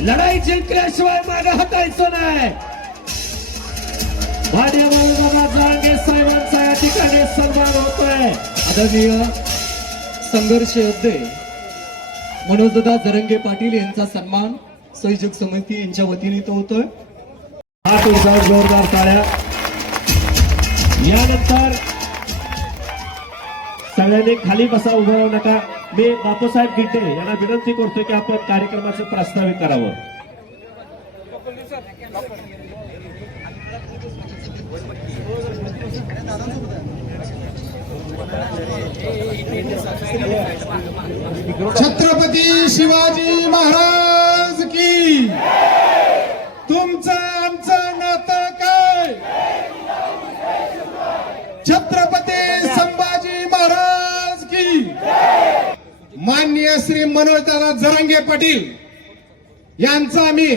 लढाई जिंकल्याशिवाय मागे हटायचं नाही. भाड्याबाबा जांगे साहेबांचा या ठिकाणी सन्मान होतोय. आदरणीय संघर्ष योद्धे मनोजदादा जरंगे पाटील यांचा सन्मान संयोजक समिती यांच्या वतीने तो होतोय. हात उंचावून जोरदार टाळ्या. यानंतर सगळ्यांनी खाली बसा, उभं राहू नका. मी बापूसाहेब गिड्डे यांना विनंती करतो की आपण कार्यक्रमाचं प्रास्ताविक करावं. छत्रपती शिवाजी महाराज की. तुमचं आमचं नातं काय? छत्रपती संभाजी महाराज की. माननीय श्री मनोजदादा जरांगे पाटील यांचा आम्ही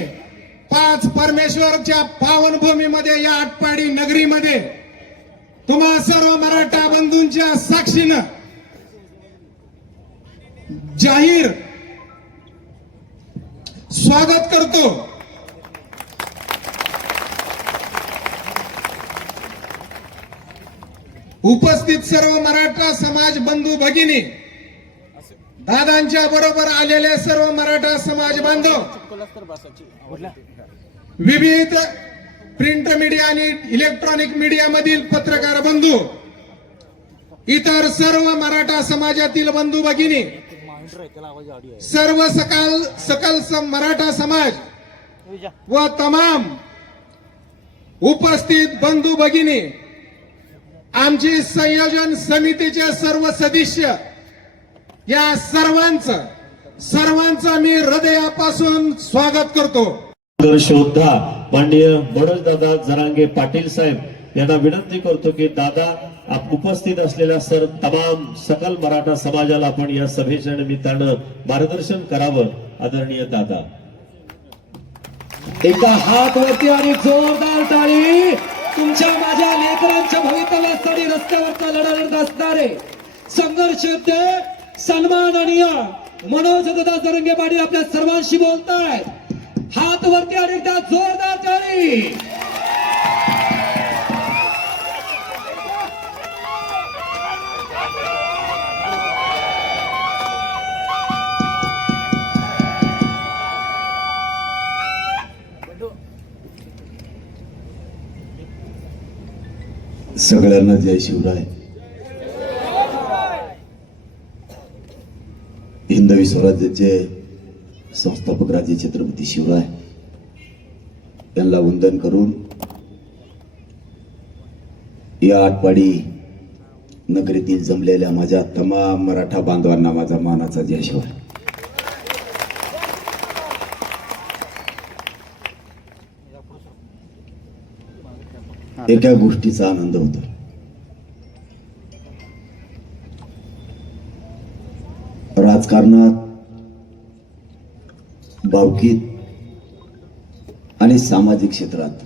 5 परमेश्वरच्या पावनभूमीमध्ये या आटपाडी नगरीमध्ये तुम्हा सर्व मराठा बंधूंच्या साक्षीनं जाहीर स्वागत करतो. उपस्थित सर्व मराठा समाज बंधू भगिनी, दादांच्या बरोबर आलेले सर्व मराठा समाज बांधव, विविध प्रिंट मीडिया आणि इलेक्ट्रॉनिक मीडिया मधील पत्रकार बंधू, इतर सर्व मराठा समाजातील बंधू भगिनी, सर्व सकल मराठा समाज व तमाम उपस्थित बंधू भगिनी, आमची संयोजन समितीचे सर्व सदस्य, या सर्वांचं मी हृदयापासून स्वागत करतो. शोधा माननीय मनोजदादा जरांगे पाटील साहेब यांना विनंती करतो की दादा उपस्थित असलेल्या तमाम सकल मराठा समाजाला आपण या सभेच्या निमित्तानं मार्गदर्शन करावं. आदरणीय दादा, एका हात वरती आणि जोरदार टाळी. तुमच्या माझ्या लेकरांच्या भवितव्यासाठी रस्त्यावरचा लढा लढत असणारे संघर्ष योद्धे सन्माननीय मनोजदादा जरंगे पाटील आपल्या सर्वांशी बोलतायत. हात वरती आणि एकदा जोरदार टाळी. सगळ्यांना जय शिवराय. हिंदवी स्वराज्याचे संस्थापक राजे छत्रपती शिवराय यांना वंदन करून या आटपाडी नगरीतील जमलेल्या माझ्या तमाम मराठा बांधवांना माझा मानाचा जय शिवराय. एका गोष्टीचा आनंद होतो. राजकारणात, भावकीत आणि सामाजिक क्षेत्रात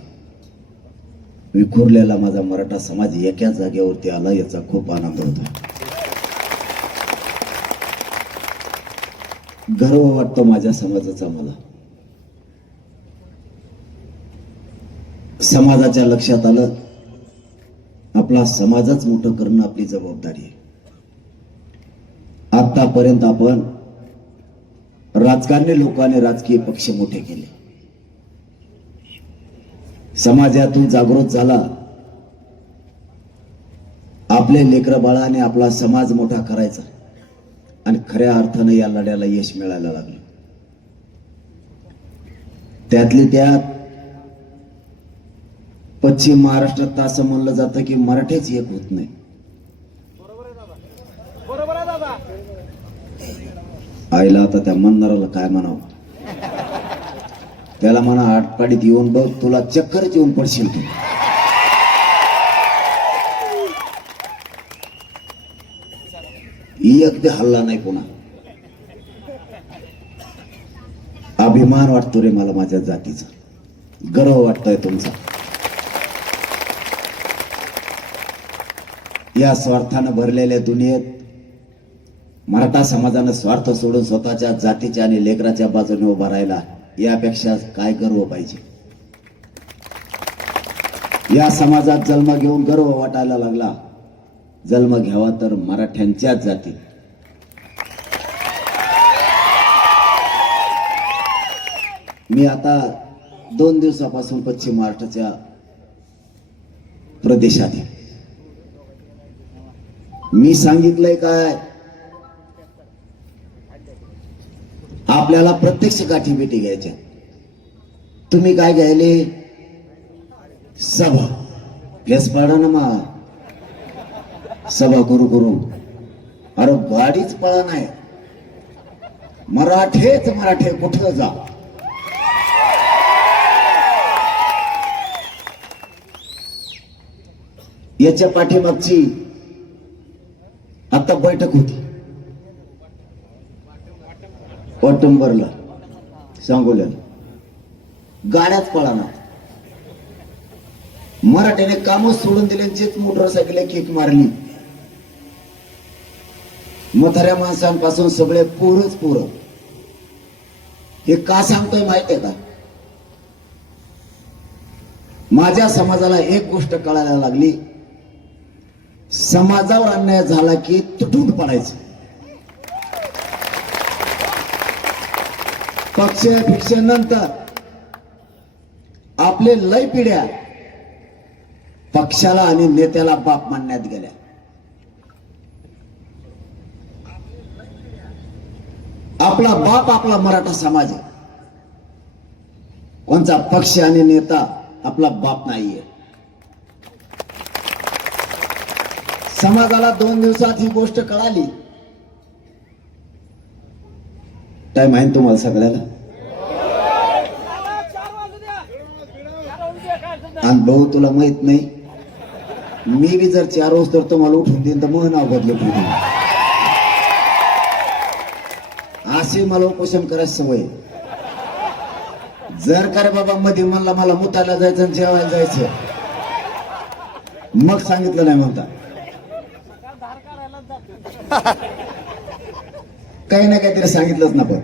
विखुरलेला माझा मराठा समाज एका जागेवरती आला याचा खूप आनंद होतो. गर्व वाटतो माझ्या समाजाचा. मला समाजाच्या लक्षात आलं आपला समाजच मोठं करणं आपली जबाबदारी आहे. आतापर्यंत आपण राजकारणी लोकांनी राजकीय पक्ष मोठे केले, समाजातून जागृत झाला, आपले लेकरं बाळाने आपला समाज मोठा करायचा आणि खऱ्या अर्थाने या लढ्याला यश मिळायला लागलं. त्यातली त्यात पश्चिम महाराष्ट्रात असं म्हणलं जातं की मराठीच एक होत नाही. आईला आता त्या म्हणणाराला काय म्हणावं, त्याला म्हणा आटपाडीत येऊन बघ, तुला चक्करच येऊन पडशील तू. एक ते हल्ला नाही पुन्हा. अभिमान वाटतो रे मला माझ्या जातीचा, गर्व वाटतोय तुमचा. या स्वार्थानं भरलेल्या दुनियेत मराठा समाजानं स्वार्थ सोडून स्वतःच्या जातीच्या आणि लेकराच्या बाजूने उभा राहिला यापेक्षा काय गर्व पाहिजे. या समाजात जन्म घेऊन गर्व वाटायला लागला. जन्म घ्यावा तर मराठ्यांच्याच जाती. मी आता 2 दिवसापासून पश्चिम महाराष्ट्राच्या प्रदेशात आहे. मी सांगितलंय काय, आपल्याला प्रत्यक्ष गाठीभेटी घ्यायच्या. तुम्ही काय घ्यायले, सभा फेस पाडा ना मा सभा करू. अरे गाडीच पळा नाही. मराठे कुठं जा. याच्या पाठीमागची आता बैठक होती ऑक्टोबरला सांगोल्याला. गाड्याच पळाना. मराठ्याने कामच सोडून दिल्यांचीच मोटरसायकल किक मारली. म्हाताऱ्या माणसांपासून सगळे पोरं. हे का सांगतोय माहितीये का, माझ्या समाजाला एक गोष्ट कळायला लागली, समाजावर अन्याय झाला की तुटून पडायचं. पक्ष नंतर आपले लय पिढ्या पक्षाला आणि नेत्याला बाप मानण्यात गेल्या. आपला बाप आपला मराठा समाज आहे. कोणता पक्ष आणि नेता आपला बाप नाहीये. समाजाला 2 दिवसात ही गोष्ट कळाली. टाइम आहे तुम्हाला सगळ्याला. अनुभव तुला माहित नाही. मी बी जर 4 वाजता तर तुम्हाला उठून देईन तर मग नाव बदलत होते. असे मला उपोषण करायची सवय. जर का रे बाबा मध्ये मला मुताला जायचं आणि जेवायला जायचं, मग सांगितलं नाही म्हणता. काही ना काहीतरी सांगितलंच ना. पण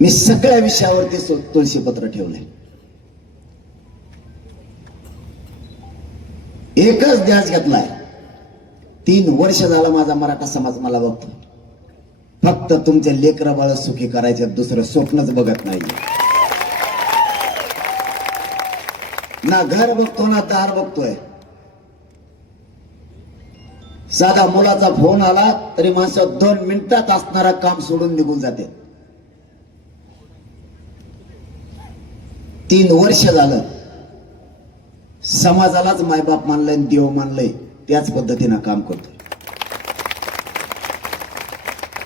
मी सगळ्या विषयावरती तुळशीपत्र ठेवलंय. एकच ध्यास घेतलाय. 3 वर्ष झाला माझा मराठा समाज मला बघतो. फक्त तुमचे लेकरं बाळ सुखी करायचे, दुसरं स्वप्नच बघत नाही. ना घर बघतो ना दार बघतोय. साधा मुलाचा फोन आला तरी माणसं 2 मिनिटात असणारा काम सोडून निघून जाते. 3 वर्ष झालं समाजालाच मायबाप मानलंय, देव मानलंय. त्याच पद्धतीनं काम करतो.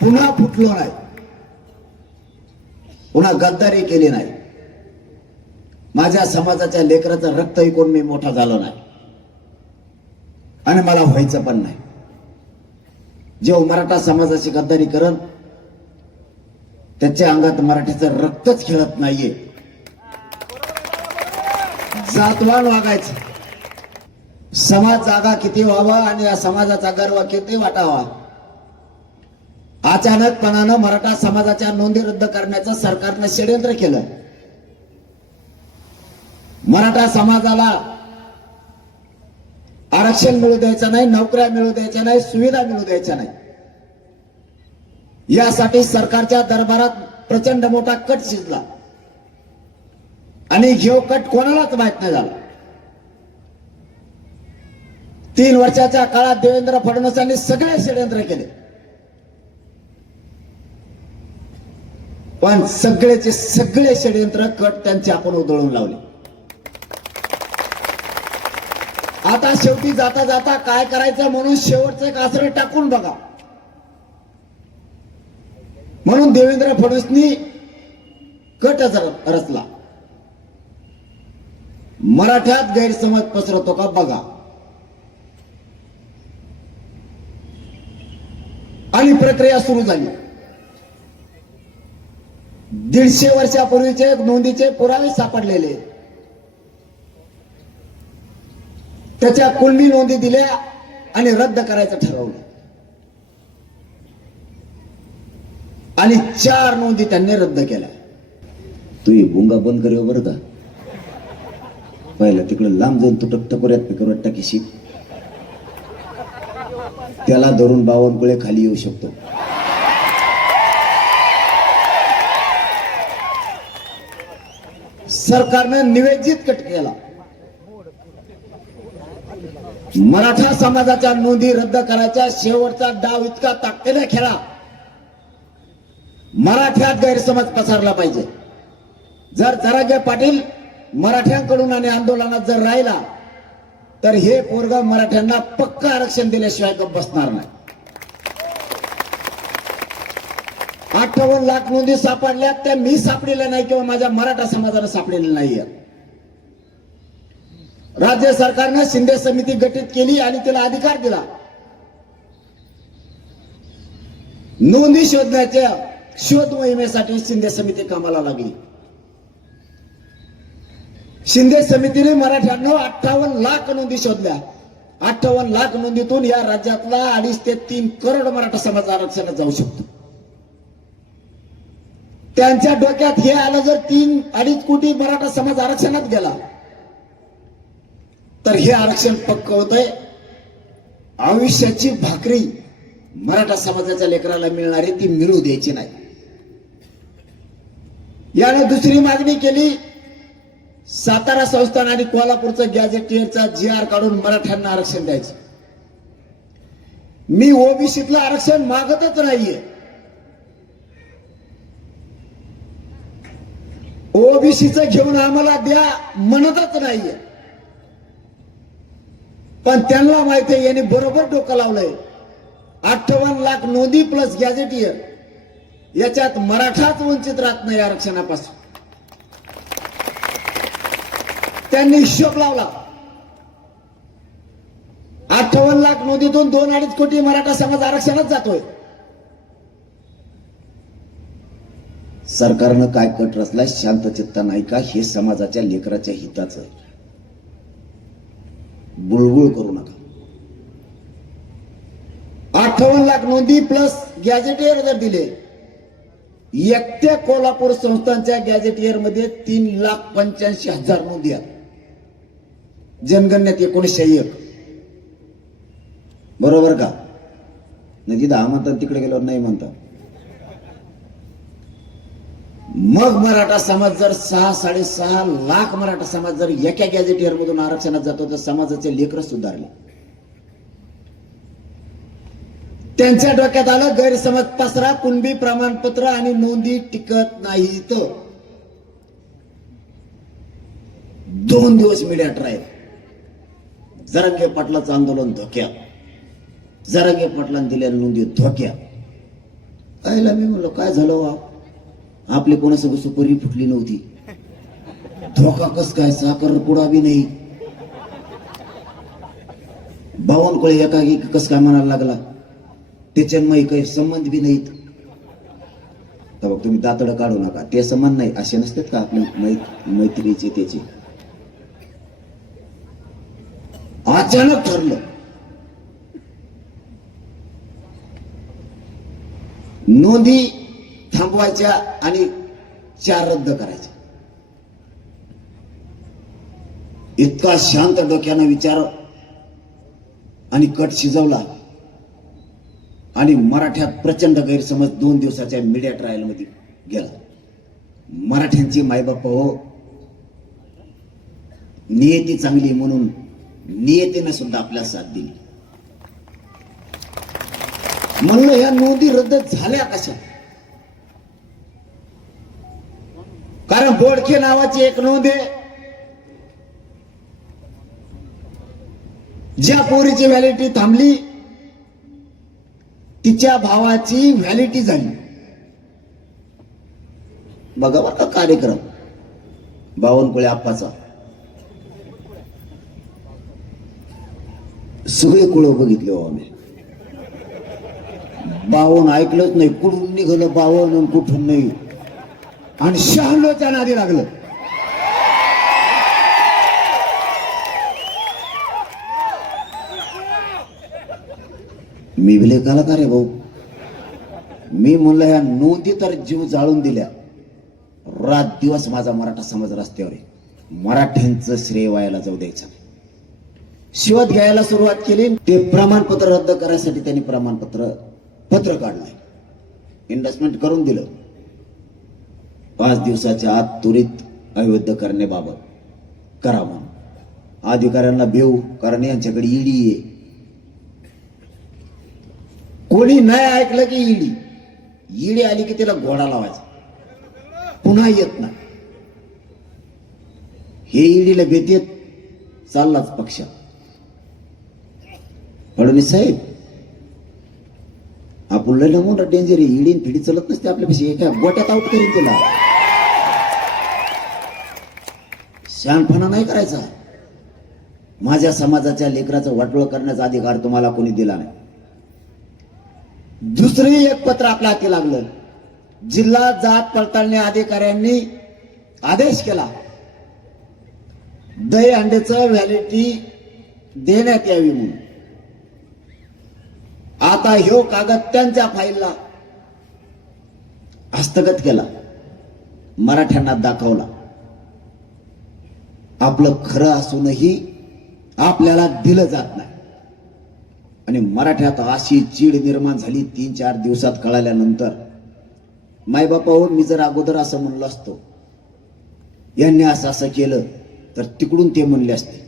पुन्हा फुटलो नाही, पुन्हा गद्दारी केली नाही. माझ्या समाजाच्या लेकराचं रक्त ऐकून मी मोठा झालो नाही आणि मला व्हायचं पण नाही. जेव्हा मराठा समाजाची गद्दारी करन त्याच्या अंगात मराठीचं रक्तच खेळत नाहीये. जातवान वागायचं. समाज जागा किती व्हावा आणि या समाजाचा गर्व किती वाटावा. अचानकपणानं मराठा समाजाच्या नोंदी रद्द करण्याचं सरकारनं षडयंत्र केलं. मराठा समाजाला आरक्षण मिळू द्यायचं नाही, नोकऱ्या मिळू द्यायच्या नाही, सुविधा मिळू द्यायच्या नाही. यासाठी सरकारच्या दरबारात प्रचंड मोठा कट शिजला आणि घेऊ कट कोणालाच माहित नाही झाला. 3 वर्षाच्या काळात देवेंद्र फडणवीसांनी सगळे षडयंत्र केले, पण सगळेचे सगळे षडयंत्र कट त्यांचे आपण उधळून लावले. आता शेवटी जाता जाता काय करायचं म्हणून शेवटचं एक आसरे टाकून बघा म्हणून देवेंद्र फडणवीसनी कटच रचला. मराठ्यात गैरसमज पसरवतो का बघा. आणि प्रक्रिया सुरू झाली. 150 वर्षापूर्वीचे नोंदीचे पुरावे सापडलेले, त्याच्या कुणबी नोंदी दिल्या आणि रद्द करायचं ठरवलं. आणि 4 नोंदी त्यांनी रद्द केल्या. तू ही भुंगा बंद करूया बरं का. पहिला तिकडे लांब जाऊन तुटक टकोऱ्यात पिकवत टाकीशी त्याला धरून बावनकुळे खाली येऊ शकतो. सरकारनं निवेदित कट केला. मराठा समाजाच्या नोंदी रद्द करायचा शेवटचा डाव इतका ताकदीने खेळा. मराठ्यात गैरसमज पसरला पाहिजे. जर जरांगे पाटील मराठ्यांकडून आणि आंदोलनात जर राहिला तर हे पोरग मराठ्यांना पक्का आरक्षण दिल्याशिवाय गप्प बसणार नाही. 58 लाख नोंदी सापडल्या त्या मी सापडलेल्या नाही किंवा माझ्या मराठा समाजाला सापडलेल्या नाहीये. राज्य सरकारनं शिंदे समिती गठीत केली आणि तिला अधिकार दिला. नोंदी शोधण्याच्या शोध मोहिमेसाठी शिंदे समिती कामाला लागली. शिंदे समितीने मराठ्यांना 58 लाख नोंदी शोधल्या. 58 लाख नोंदीतून या राज्यातला 2.5 ते 3 करोड मराठा समाज आरक्षणात जाऊ शकतो. त्यांच्या डोक्यात हे आलं जर 3-2.5 कोटी मराठा समाज आरक्षणात गेला तर हे आरक्षण पक्क होतंय. आयुष्याची भाकरी मराठा समाजाच्या लेकराला मिळणारी ती मिळू द्यायची नाही. याने दुसरी मागणी केली. सातारा संस्थान आणि कोल्हापूरचं गॅझेटियरचा GR काढून मराठ्यांना आरक्षण द्यायचं. मी ओबीसीतलं आरक्षण मागतच नाहीये. ओबीसीचं घेऊन आम्हाला द्या म्हणतच नाहीये. पण त्यांना माहिती आहे यांनी बरोबर डोकं लावलंय. 58 लाख नोंदी प्लस गॅझेटियर याच्यात मराठाच वंचित राहत नाही आरक्षणापासून. त्यांनी हिशोब लावला. 58 लाख नोंदीतून 2-2.5 कोटी मराठा समाज आरक्षणात जातोय. सरकारनं काय कट रचलाय शांतचित्ता नाही का. हे समाजाच्या लेकराच्या हिताचं आहे. बुळबुळ करू नका. 58 लाख नोंदी प्लस गॅझेटियर जर दिले, एकट्या कोल्हापूर संस्थांच्या गॅझेटियर मध्ये 3,85,000 नोंदी आहेत. जनगणनेत 1901 बरोबर का. नाही तिथं म्हणतात तिकडे गेल्यावर नाही म्हणतात. मग मराठा समाज जर 6-6.5 लाख मराठा समाज जर एका गॅझेटियर मधून आरक्षणात जातो तर समाजाचे लेकर सुधारले. त्यांच्या डोक्यात आलं गैरसमज पसरा, कुणबी प्रमाणपत्र आणि नोंदी टिकत नाहीत. 2 दिवस मीडिया ट्रायल. जरांगे पाटलाचं आंदोलन धोक्यात. जरांगे पाटलांनी दिलेल्या नोंदी धोक्यात. आयला मी म्हणलो काय झालं वा. आपली कोणासोबत सुपरी फुटली नव्हती. धोका कस काय. साखर पुडा बी नाही. बावनकुळे एकाकी कस काय म्हणायला लागला. त्याच्यामुळे काही संबंध बी नाहीत. तर बघ तुम्ही दातड काढू नका. ते संबंध नाही असे नसतात का आपल्या मैत्रीचे त्याचे. अचानक ठरलं नोंदी थांबवायच्या आणि 4 रद्द करायच्या. इतका शांत डोक्यानं विचार आणि कट शिजवला आणि मराठ्यात प्रचंड गैरसमज 2 दिवसाच्या मीडिया ट्रायल मध्ये गेला. मराठ्यांची मायबाप हो नियती चांगली म्हणून नियतीने सुद्धा आपल्या साथ दिली. म्हणलं ह्या नोंदी रद्द झाल्या कशा. कारण बोडखे नावाची एक नोंद आहे. ज्या पोरीची व्हॅलिडिटी थांबली तिच्या भावाची व्हॅलिडिटी झाली. बघा बघा कार्यक्रम बावनकुळे आप्पाचा. सगळे कुळ बघितले हो आम्ही. बावन ऐकलंच नाही. कुठून निघालं बावन आणि कुठून नाही. आणि 96च्या नादी लागलं. मी भिले कलाकार आहे भाऊ. मी म्हणलं ह्या नोंदी तर जीव जाळून दिल्या, रात दिवस माझा मराठा समाज रस्त्यावर आहे, मराठ्यांचं श्रेय व्हायला जाऊ द्यायचं नाही. शिवत घ्यायला सुरुवात केली. ते प्रमाणपत्र रद्द करायसाठी त्यांनी पत्र काढलंय, इन्व्हेस्टमेंट करून दिलं. 5 दिवसाच्या आत त्वरित अवैध करण्याबाबत करा म्हणून अधिकाऱ्यांना भेऊ, कारण यांच्याकडे ईडी आहे. कोणी नाही ऐकलं की ईडी आली की तिला घोडा लावायचा, पुन्हा येत नाही. हे ईडीला भीतीत चाललाच पक्ष. फडणवीस साहेब, आपण लय मोठा डेंजर आहे, ईडीन फिडी चलत नसते आपल्यापेक्षा, एका गोट्यात आउट करीन तिला. शहाणपणा नाही करायचा. माझ्या समाजाच्या लेकराचं वाटोळ करण्याचा अधिकार तुम्हाला कोणी दिला नाही. दुसरंही एक पत्र आपल्या हाती लागलं. जिल्हा जात पडताळणी अधिकाऱ्यांनी आदेश केला, दही अंड्याचं व्हॅलिडिटी देण्यात यावी म्हणून. आता ह्यो कागद त्यांच्या फाईलला हस्तगत केला, मराठ्यांना दाखवला. आपलं खरं असूनही आपल्याला दिलं जात नाही. आणि मराठ्यात अशी चीड निर्माण झाली 3-4 दिवसात कळाल्यानंतर. मायबापाहून मी जर अगोदर असं म्हणलो असतो, यांनी असं केलं, तर तिकडून ते म्हणले असते.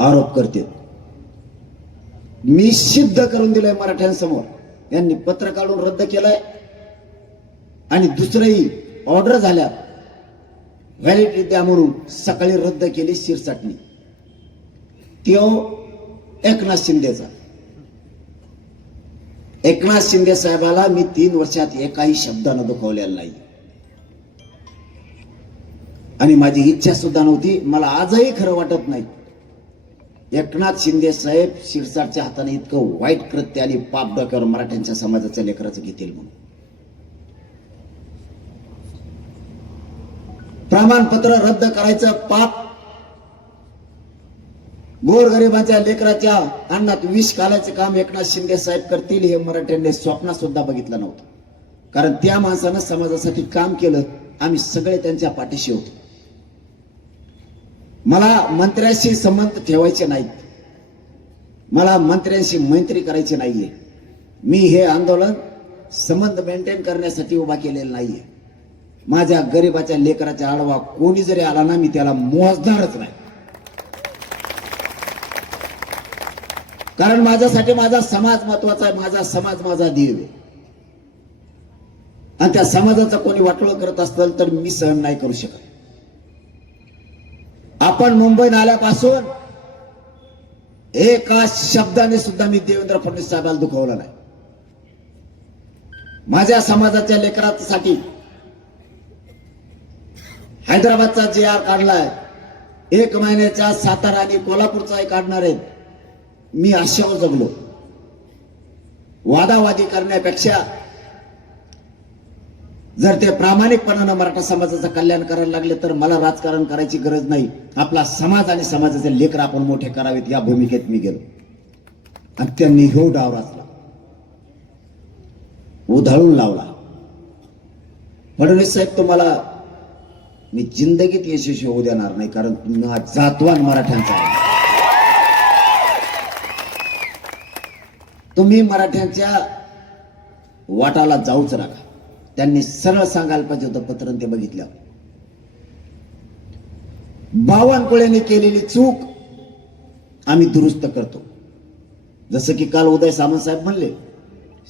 आरोप करते. मी सिद्ध करून दिलंय मराठ्यांसमोर. यांनी पत्र काढून रद्द केलंय आणि दुसरंही ऑर्डर झाल्या व्हॅलिडिटी द्या म्हणून सकाळी रद्द केली शिरसाटणी. त्यो एकनाथ शिंदेचा. एकनाथ शिंदे साहेबाला मी 3 वर्षात एकाही शब्दानं दुखवलेला नाही आणि माझी इच्छा सुद्धा नव्हती. मला आजही खरं वाटत नाही एकनाथ शिंदे साहेब शिरसाटच्या हाताने इतकं वाईट कृत्य आणि पाप डोक्यावर मराठ्यांच्या समाजाच्या लेकराचं घेतील म्हणून. प्रमाणपत्र रद्द करायचं पाप, गोरगरिबांच्या लेकराच्या अन्नात विष घालायचं काम एकनाथ शिंदे साहेब करतील हे मराठ्यांनी स्वप्नात सुद्धा बघितलं नव्हतं. कारण त्या माणसानं समाजासाठी काम केलं. आम्ही सगळे त्यांच्या पाठीशी होतो. मला मंत्र्यांशी संबंध ठेवायचे नाहीत, मला मंत्र्यांशी मैत्री करायची नाहीये. मी हे आंदोलन संबंध मेंटेन करण्यासाठी उभा केलेलं नाहीये. माझ्या गरिबाच्या लेकराच्या आडवा कोणी जरी आला ना, मी त्याला मोजणारच नाही. कारण माझ्यासाठी माझा समाज महत्वाचा आहे. माझा समाज माझा देव आहे आणि त्या समाजाचा कोणी वाटोळ करत असेल तर मी सहन नाही करू शकत. आपण मुंबईत आल्यापासून एका शब्दाने सुद्धा मी देवेंद्र फडणवीस साहेबांना दुखवलं नाही. माझ्या समाजाच्या लेकरासाठी हैदराबादचा JR काढलाय, 1 महिन्याच्या सातारा आणि कोल्हापूरचाही काढणार आहेत. मी आशेवर जगलो. वादावादी करण्यापेक्षा जर ते प्रामाणिकपणानं मराठा समाजाचं कल्याण करायला लागले तर मला राजकारण करायची गरज नाही. आपला समाज आणि समाजाचे लेकर आपण मोठे करावेत या भूमिकेत मी गेलो आणि त्यांनी ह्यो डाव रचला, उधळून लावला. फडणवीस साहेब, तुम्हाला मी जिंदगीत यशस्वी होऊ देणार नाही, कारण तुम्ही जातवान मराठ्यांचा आहे. तुम्ही मराठ्यांच्या वाटाला जाऊच नका. त्यांनी सरळ सांगायला पाहिजे होतं पत्र, ते बघितल्यावर. बावनकुळेने केलेली चूक आम्ही दुरुस्त करतो. जसं की काल उदय सामंत साहेब म्हणले,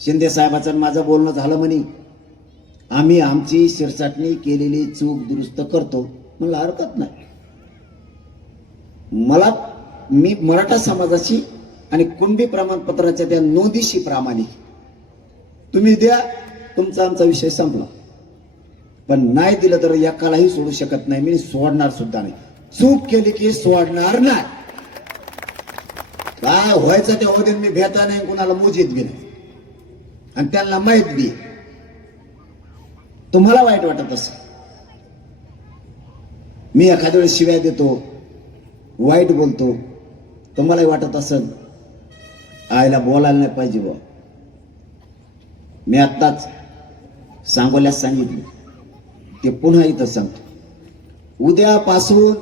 शिंदे साहेबांचं माझं बोलणं झालं म्हणे, आम्ही आमची शिरसाटणी केलेली चूक दुरुस्त करतो. मला हरकत नाही. मी मराठा समाजाची आणि कुणबी प्रमाणपत्राच्या त्या नोंदीशी प्रामाणिक. तुम्ही द्या, तुमचा आमचा विषय संपला. पण नाही दिलं तर एकालाही सोडू शकत नाही. मी सोडणार सुद्धा नाही. चूक केली की सोडणार नाही. काय व्हायचं ते होऊ दे. मी भेटा नाही, कुणाला मुजीत बी नाही आणि त्यांना माहित बी. तुम्हाला वाईट वाटत असं, मी एखाद्या वेळेस शिव्या देतो, वाईट बोलतो, तुम्हालाही वाटत असेल आईला बोलायला नाही पाहिजे बा, मी आत्ताच सांगोल्यात सांगितले, ते पुन्हा इथं सांगतो. उद्यापासून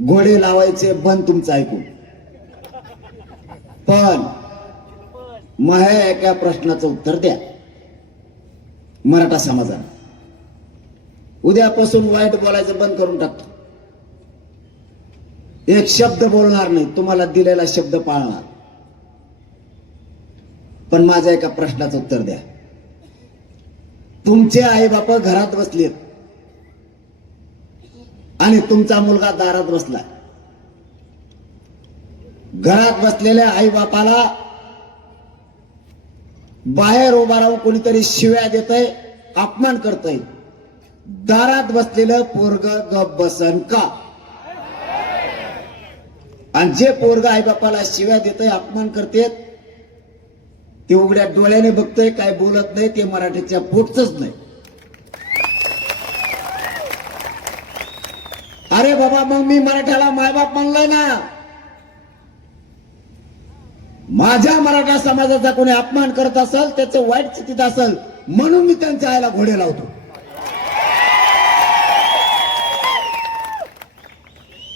घोडे लावायचे बंद तुमचं ऐकून. पण माझ्या एका प्रश्नाचं उत्तर द्या. मराठा समाजाने उद्यापासून वाईट बोलायचं बंद करून टाकतो. एक शब्द बोलणार नाही, तुम्हाला दिलेला शब्द पाळणार. पण माझ्या एका प्रश्नाचं उत्तर द्या. तुमचे आई बाप घरात बसलेत आणि तुमचा मुलगा दारात बसला. घरात बसलेल्या आई बापाला बाहेर उभा राहून कोणीतरी शिव्या देतय, अपमान करतय. दारात बसलेलं पोरग गप बसन का? आणि जे पोरग आई बापाला शिव्या देतय, अपमान करते, ते उघड्या डोळ्याने बघतोय, काय बोलत नाही, ते मराठीच्या पोटच नाही. अरे बाबा, मग मी मराठ्याला मायबाप मानलाय ना. माझ्या मराठा समाजाचा कोणी अपमान करत असेल, त्याचं वाईट स्थितीत असेल, म्हणून मी त्यांच्या आईला घोडे लावतो.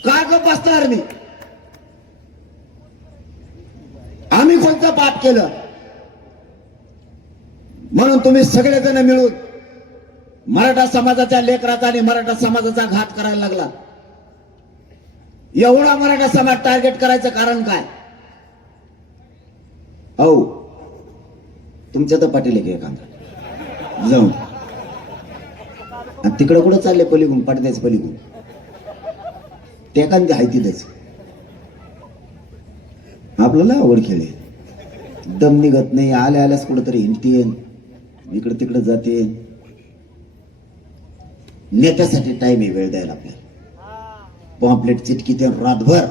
का गप बसणार मी? आम्ही कोणतं पाप केलं म्हणून तुम्ही सगळेजण मिळून मराठा समाजाच्या लेकराचा आणि मराठा समाजाचा घात करायला लागला? एवढा मराठा समाज टार्गेट करायचं कारण काय? औ तुमच्या तर पाटील एक एखादा जाऊन तिकडं कुठं चालले पलीकडून, पडद्याच पलीकडून ते एखादी आहे तिथंच. आपल्याला आवड खेळे, दम निघत नाही, आल्या आल्यास कुठंतरी हिंडते, इकडे तिकडे जाते. नेत्यासाठी टाइम आहे, वेळ द्यायला आपल्याला. पॉम्पलेट चिटकी ते रातभर,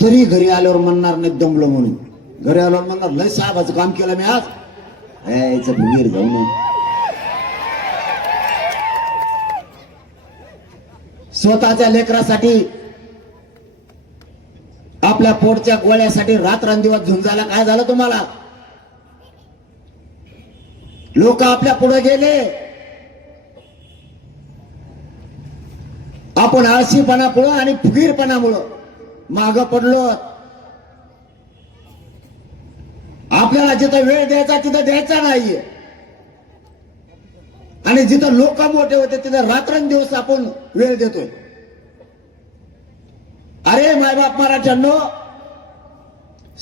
तरी घरी आल्यावर म्हणणार नाही दमलो म्हणून. घरी आल्यावर म्हणणार लय साहेबाचं काम केलं मी आज, यायचं भुगीर जाऊ नये. स्वतःच्या लेकरासाठी, आपल्या पोटच्या गोळ्यासाठी रात्रंदिवस झुंजायला काय झालं तुम्हाला? लोक आपल्या पुढे गेले, आपण आळशीपणामुळं आणि फुगीरपणामुळं माग पडलो. आपल्याला जिथं वेळ द्यायचा तिथं द्यायचा नाहीये, आणि जिथं लोक मोठे होते तिथं रात्रंदिवस आपण वेळ देतोय. अरे मायबाप मराठ्यांनो,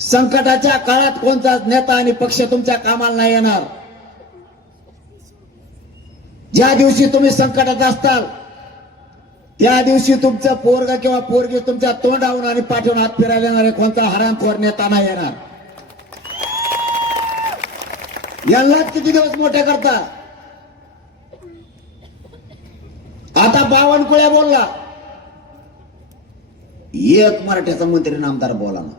संकटाच्या काळात कोणताच नेता आणि पक्ष तुमच्या कामाला नाही येणार. ज्या दिवशी तुम्ही संकटात असताल त्या दिवशी तुमचं पोरग किंवा पोरगी तुमच्या तोंडावून आणि पाठवून हात फिरायला येणारे कोणता हरामखोर नेता नाही येणार. यांना किती दिवस मोठे करता? आता बावनकुळे बोलला, एक मराठ्याचा मंत्री नामदार बोला ना.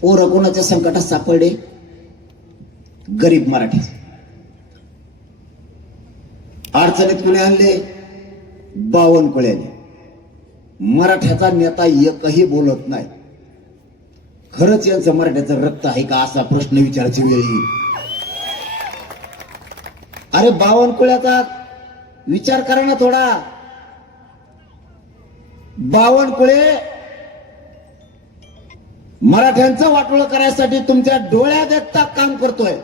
पोरं कोणाच्या संकटात सापडले? गरीब मराठी. अडचणीत कुणी आणले? बावनकुळ्याने. मराठ्याचा नेता एकही बोलत नाही. खरंच यांचं मराठ्याचं रक्त आहे का असा प्रश्न विचारायची वेळ येईल. अरे बावनकुळ्याचा विचार करा ना थोडा. बावनकुळे मराठ्यांचं वाटोळं करायसाठी तुमच्या डोळ्यात एकटा काम करतोय.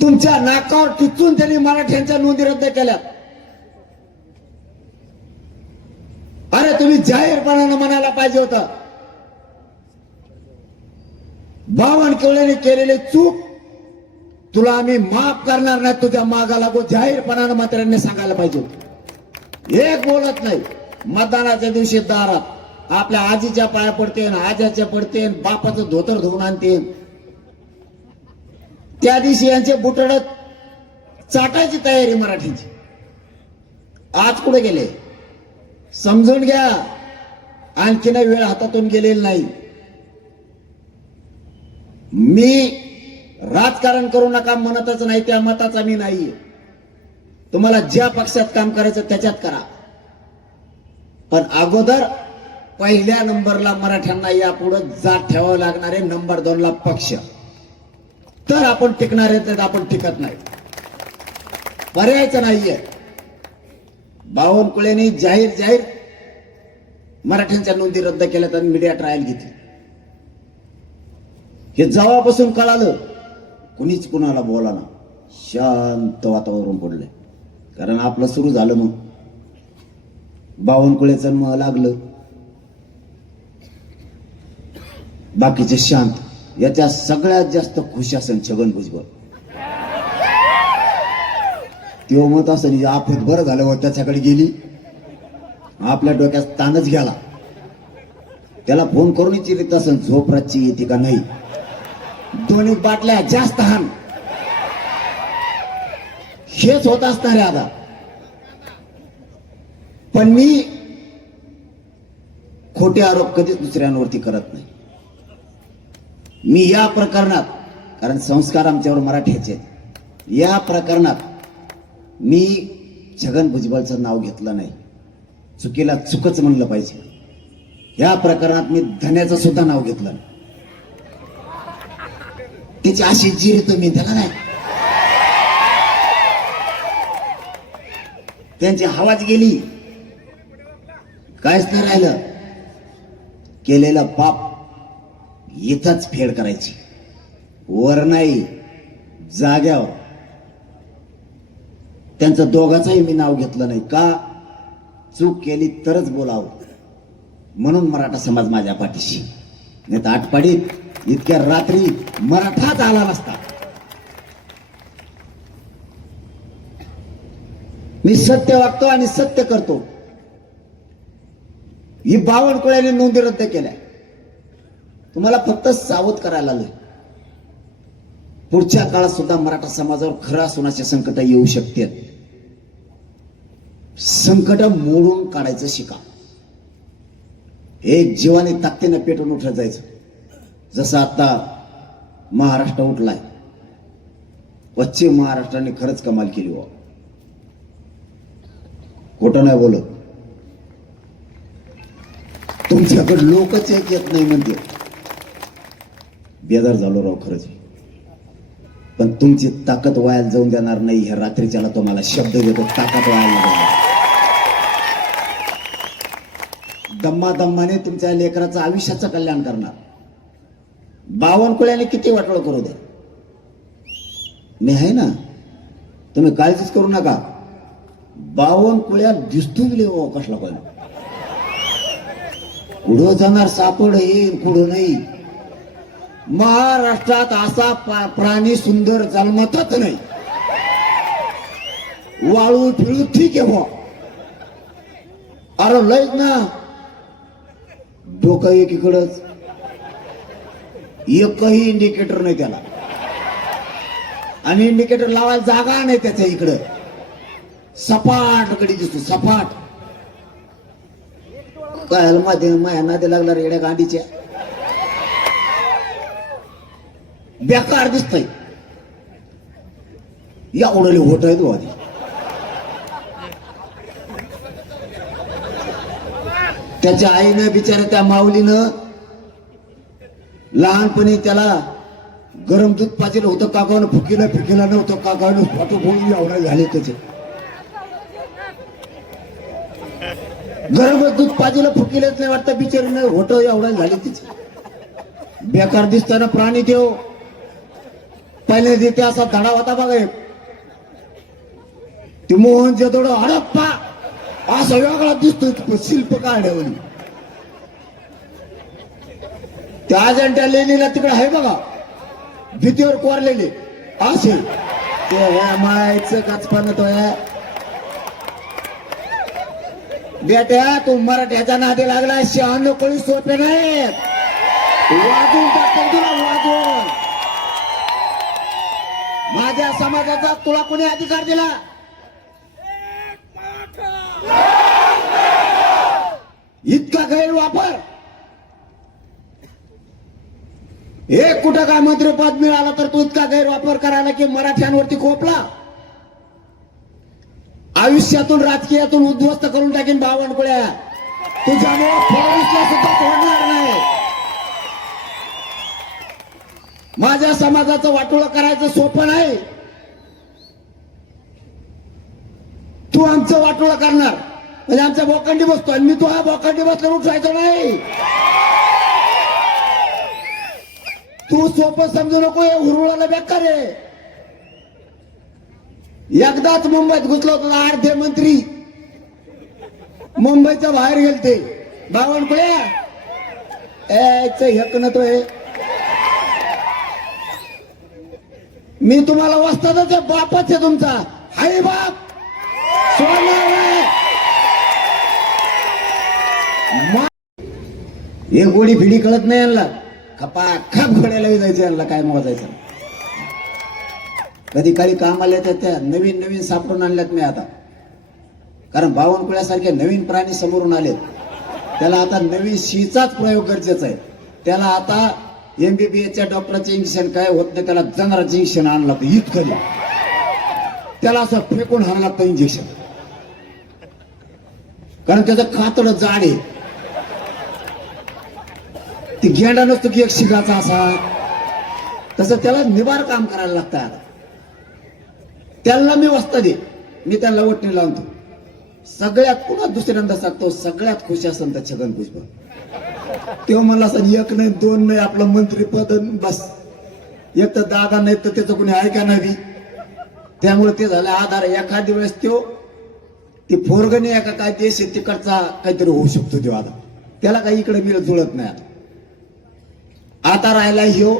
तुमच्या नाकावर टिचून त्यांनी मराठ्यांच्या नोंदी रद्द केल्या. अरे तुम्ही जाहीरपणानं म्हणायला पाहिजे होतं, बावनकुळेने केलेली चूक तुला आम्ही माफ करणार नाही, तुझ्या मागा लागू. जाहीरपणानं मंत्र्यांनी सांगायला पाहिजे होतं. एक बोलत नाही. मतदानाच्या दिवशी दारात आपल्या आजीच्या पाया पडते, आज्याच्या पडते, बापाचं धोतर धुवून आणते. त्या दिवशी यांचे बुटड चाटायची तयारी मराठीची. आज कुठे गेले समजून घ्या. आणखीन वेळ हातातून गेलेली नाही. मी राजकारण करू नका म्हणतच नाही, त्या मताचा मी नाहीये. तुम्हाला ज्या पक्षात काम करायचं त्याच्यात करा, पण अगोदर पहिल्या नंबरला मराठ्यांना यापुढे जात ठेवावं लागणारे, नंबर 2 ला पक्ष. तर आपण टिकणार आहेत, आपण टिकत नाही. पर्यायच नाहीये. बावनकुळेने जाहीर मराठ्यांच्या नोंदी रद्द केल्यात आणि मीडिया ट्रायल घेतली. हे जेव्हापासून कळालं कुणीच कुणाला बोलाना, शांत वातावरण पडलंय. कारण आपलं सुरू झालं, मग बावनकुळेचं मग लागलं, बाकीचे शांत. याच्या सगळ्यात जास्त खुश असेल छगन भुजबळ. तो मत असं आफत बरं झालं व त्याच्याकडे गेली, आपल्या डोक्यात ताणच गेला. त्याला फोन करून विचारित असेल झोप रातची येते का नाही, दोन्ही बाटल्या जास्त हान. हेच होत असणार आहे आता. पण मी खोटे आरोप कधीच दुसऱ्यांवरती करत नाही. मी या प्रकरणात, कारण संस्कार आमच्यावर मराठ्याचे आहेत, या प्रकरणात मी छगन भुजबळचं नाव घेतलं नाही. चुकीला चुकच म्हणलं पाहिजे. या प्रकरणात मी धन्याचं सुद्धा नाव घेतलं नाही. त्याची अशी जिरी तुम्ही त्याला नाही. त्यांची हवाच गेली, कायच नाही राहिलं. केलेलं पाप इथंच फेड करायची, वर नाही, जाग्यावर. त्यांचं दोघांचंही मी नाव घेतलं नाही. का? चूक केली तरच बोलावं म्हणून मराठा समाज माझ्या पाठीशी. नाही तर आटपाडीत इतक्या रात्री मराठाच आला नसता. मी सत्य वागतो आणि सत्य करतो. ही बावनकुळ्याने नोंदी रद्द केल्या. तुम्हाला फक्त सावध करायला आलोय. पुढच्या काळात सुद्धा मराठा समाजावर खरा सोनाचे संकट येऊ शकते. संकट मोडून काढायचं शिका. एक जीवाने ताकदीने पेटून उठत जायचं. जसं आता महाराष्ट्र उठलाय, पश्चिम महाराष्ट्राने खरंच कमाल केली हो. खोटं नाही बोलत. तुमच्याकडे लोकच एक येत नाही म्हणते. बेजार झालो राव खरंच. पण तुमची ताकद वाया जाऊन देणार नाही. ह्या रात्रीच्याला तुम्हाला शब्द देतो, ताकद वाया दम्माने तुमच्या लेकराचं आयुष्याचं कल्याण करणार. बावनकुळ्याने किती वाटोळ करू दे, मी आहे ना. तुम्ही काळजीच करू नका. बावनकुळ्या दिसतो गेले हो कसला पण. कुठं जाणार सापड येईल, कुठं नाही. महाराष्ट्रात असा प्राणी सुंदर जन्मतच नाही. वाळू फिळू ठीक आहे हो, अरे लयच ना. डोकं एकीकडच, एकही इंडिकेटर नाही त्याला, आणि इंडिकेटर लावायला जागा नाही त्याच्या इकडं. सपाट गडी दिसतो, सपाट. काय मध्ये माया नादी लागला रेड्या गांडीच्या. बेकार दिसतय. या उडले होत आहेत आधी. त्याच्या आईनं बिचारा त्या माऊलीनं लहानपणी त्याला गरम दूध पाजेल होतं. काकानं फिकीला नव्हतं. काकानं फोटो फोडून एवढा झाले त्याचे. गरम दूध पाजेला फुकिलच नाही वाटतं बिचारीनं. होतं एवढा झाले तिचे. बेकार दिसताना प्राणी देव. पहिले देते असा धडा होता बघा. ते मोहन जोदडो हडप्पा असा वेगळा दिसतोय शिल्प काढल्यावर. त्या अजंठा लेणीला तिकडे आहे बघा, भीतीवर कोरलेले असे. ते मायचं काचपान तो बेट्या. तू मराठ्याच्या नादी लागला. शहाण्णव कोणी सोपे नाहीत. वाजून टाकतो तुला, वाजून. माझ्या समाजाचा तुला कोणी अधिकार दिला? इतका गैरवापर. एक कुठं काय मंत्रिपद मिळालं तर तू इतका गैरवापर करायला की मराठ्यांवरती खोपला. आयुष्यातून राजकीयातून उद्ध्वस्त करून टाकीन बावनकुळ्या. तुझ्यामुळे फडणवीसला सुद्धा सोडणार नाही. माझ्या समाजाचं वाटोळं करायचं सोपं नाही. तू आमचं वाटोळं करणार म्हणजे आमच्या बोकांडी बसतो आणि मी तू हा बोकांडी बसल्यावर उठायचो नाही. तू सोपं समजू नको, हे हुरळाला बेकार आहे. एकदाच मुंबईत घुसलो होता अर्धे मंत्री मुंबईच्या बाहेर गेलते. बावनकुळ्या हेक नव्हतोय. मी तुम्हाला वस्तादच बापच आहे तुमचा. हाय बाप सोडणार नाही. हे गोडी फिडी कळत नाही यांना. खपा खप घोड्याला जायचं यांना काय मोजायचं. कधी काळी कामाला येतात त्या नवीन नवीन सापडून आणल्यात मी आता. कारण बावनकुळ्यासारखे नवीन प्राणी समोरून आलेत. त्याला आता नवीन शीचाच प्रयोग गरजेचा आहे. त्याला आता MBBSच्या डॉक्टरचे इंजेक्शन काय होत नाही, त्याला जनावरांचे इंजेक्शन आणावं लागतं. इतकं त्याला असं फेकून आणावं लागतं इंजेक्शन, कारण त्याचं कातडं जाड आहे. ती गेंडा नसतो की एक शिगाचा असा, तसं त्याला निबार काम करायला लागतं. आता त्याला मी वस्ता दे, मी त्याला वटणी लावतो. सगळ्यात पुन्हा दुसऱ्यांदा सांगतो, सगळ्यात खुश असेल तर छगन भुजबळ. तेव्हा मला असं एक नाही दोन नाही आपलं मंत्रीपद बस. एक तर दादा नाही तर त्याचं कोणी ऐका नाही. त्यामुळे ते झालं आधार. एखाद्या वेळेस ती फोरगणी एका काय देश तिकडचा काहीतरी होऊ शकतो तेव्हा. आता त्याला काही इकडे मिळत जुळत नाही. आता राहिला ह्यो,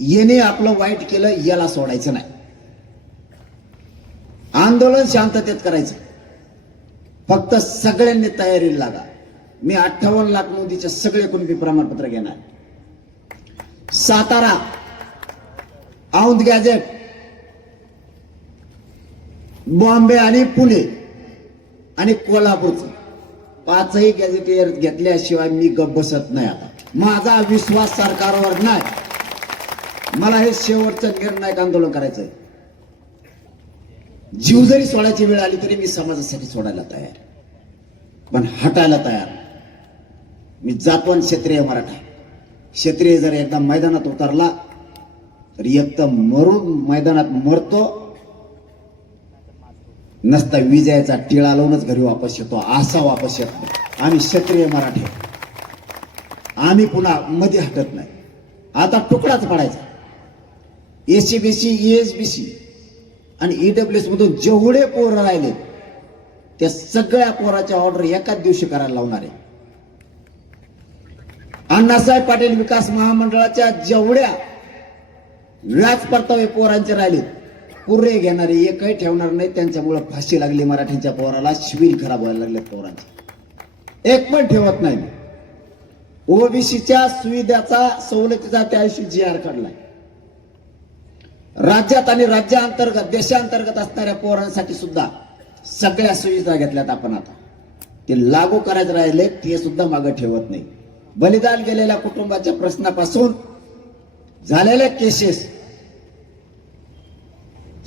येणे आपलं वाईट केलं याला सोडायचं नाही. आंदोलन शांततेत करायचं. फक्त सगळ्यांनी तयारीला लागा. मी 58 लाख नोंदीचे सगळे कुणबी प्रमाणपत्र घेणार. सातारा औंध गॅझेट, बॉम्बे आणि पुणे आणि कोल्हापूरचं 5ही गॅझेट घेतल्याशिवाय मी गप्प बसत नाही. आता माझा विश्वास सरकारवर नाही. मला हे शेवटचं निर्णायक आंदोलन करायचंय. जीव जरी सोडायची वेळ आली तरी मी समाजासाठी सोडायला तयार, पण हटायला तयार. मी जातवान क्षत्रिय मराठा. क्षत्रिय जर एकदा मैदानात उतरला तर एकदम मरून मैदानात मरतो, नसता विजयाचा टिळा लावूनच घरी वापस येतो. असा वापस येत नाही. आम्ही क्षत्रिय मराठी, आम्ही पुन्हा मध्ये हटत नाही. आता तुकडाच पडायचा. SCBC ESBC आणि EWS मधून जेवढे पोर राहिले त्या सगळ्या पोराच्या ऑर्डर एकाच दिवशी करायला लावणार आहे. अण्णासाहेब पाटील विकास महामंडळाच्या जेवढ्या व्याज परतावे पोरांचे राहिले पुरे घेणारे एकही ठेवणार नाही. त्यांच्यामुळे फाशी लागली मराठीच्या पोराला. शिबिर खराब व्हायला लागले पोरांचे. एक पण ठेवत नाही. OBCच्या सुविधाचा सवलतीचा त्याशी GR काढलाय. राज्यात आणि राज्याअंतर्गत देशांतर्गत असणाऱ्या पोरांसाठी सुद्धा सगळ्या सुविधा घेतल्यात आपण. आता ते लागू करायचे राहिले ते सुद्धा मागे ठेवत नाही. बलिदान गेलेल्या कुटुंबाच्या प्रश्नापासून झालेल्या केसेस,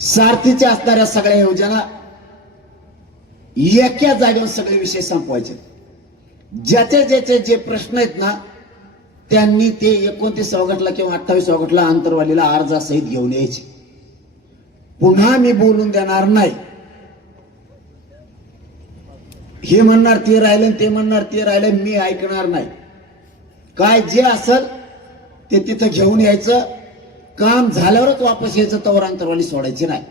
सारथीच्या असणाऱ्या सगळ्या योजना एका जागेवर सगळे विषय संपवायचे. ज्याचे ज्याचे जे प्रश्न आहेत ना त्यांनी ते 29 ऑगस्टला किंवा 28 ऑगस्टला आंतरवालीला अर्जासहित घेऊन यायचे. पुन्हा मी बोलून देणार नाही. हे म्हणणार ते राहिलं, ते म्हणणार ते राहिलं, मी ऐकणार नाही. काय जे असेल ते तिथं घेऊन यायचं. काम झाल्यावरच वापस यायचं. तवर आंतरवाली सोडायची नाही.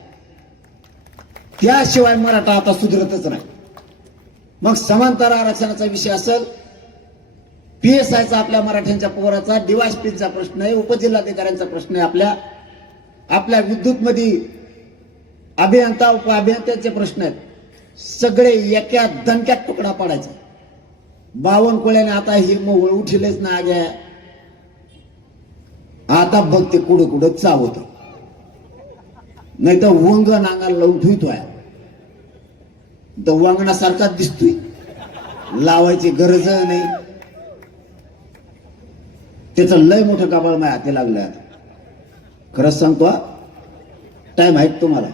त्याशिवाय मराठा आता सुधरतच नाही. मग समांतर आरक्षणाचा विषय असेल, PSIचा आपल्या मराठ्यांच्या पोराचा, DYSPचा प्रश्न आहे, उपजिल्हाधिकाऱ्यांचा प्रश्न आहे, आपल्या विद्युत मध्ये अभियंता उपअभियंत्यांचे प्रश्न आहेत. सगळे एका दणक्यात तुकडा पाडायचा. बावनकुळ्याने आता ही मोहळ उठलेच ना आग्या. आता बघ ते कुठं कुठं चावत, नाही तर वंग नांगाला लावून ठेवतोय. तर वांगणासारखाच दिसतोय. लावायची गरज नाही. त्याचं लय मोठं काबाळ माझ्या हाती लागलं. आता खरंच सांगतो, टाइम आहे तुम्हाला.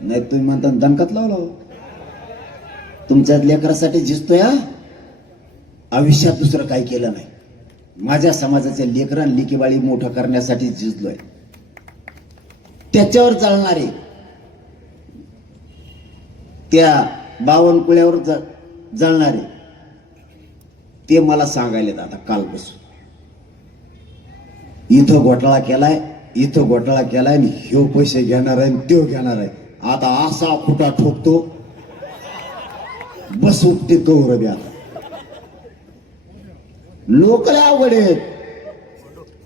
नाही तुम्ही म्हणता दणकात लावला. तुमच्याच लेकरासाठी झिजतोय हा. आयुष्यात दुसरं काही केलं नाही. माझ्या समाजाच्या लेकरां लेकीबाळी मोठं करण्यासाठी झिजलोय. त्याच्यावर चालणारे त्या बावनकुळ्यावर जळणारे ते मला सांगायला आता कालपासून इथं घोटाळा केलाय, इथं घोटाळा केलाय आणि ह्यो पैसे घेणार आहे त्यो घेणार आहे. आता असा खुटा ठोकतो बस उपटे कौरव आता. लोक लय अवघड आहेत.